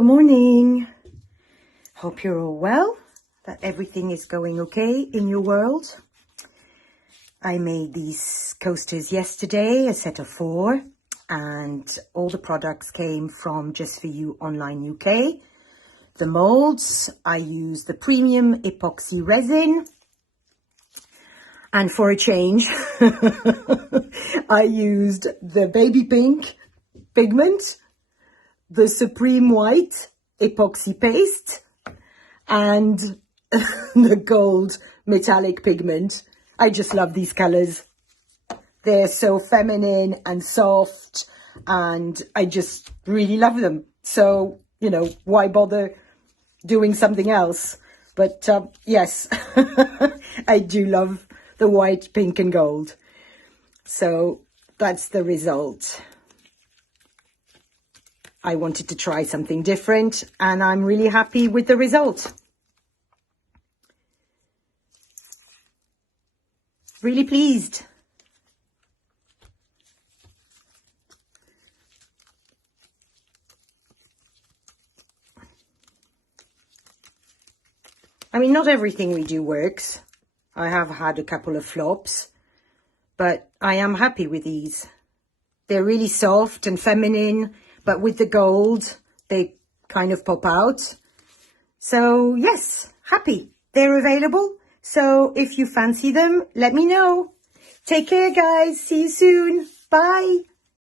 Good morning. Hope you're all well, that everything is going okay in your world. I made these coasters yesterday, a set of 4, and all the products came from Just For You Online UK. The molds, I used the premium epoxy resin, and for a change, I used the baby pink pigment, the supreme white epoxy paste, and the gold metallic pigment. I just love these colors. They're so feminine and soft, and I just really love them. So, you know, why bother doing something else? But yes, I do love the white, pink and gold. So that's the result. I wanted to try something different, and I'm really happy with the result. Really pleased. I mean, not everything we do works. I have had a couple of flops, but I am happy with these. They're really soft and feminine, but with the gold, they kind of pop out. So yes, happy. They're available. So if you fancy them, let me know. Take care, guys. See you soon. Bye.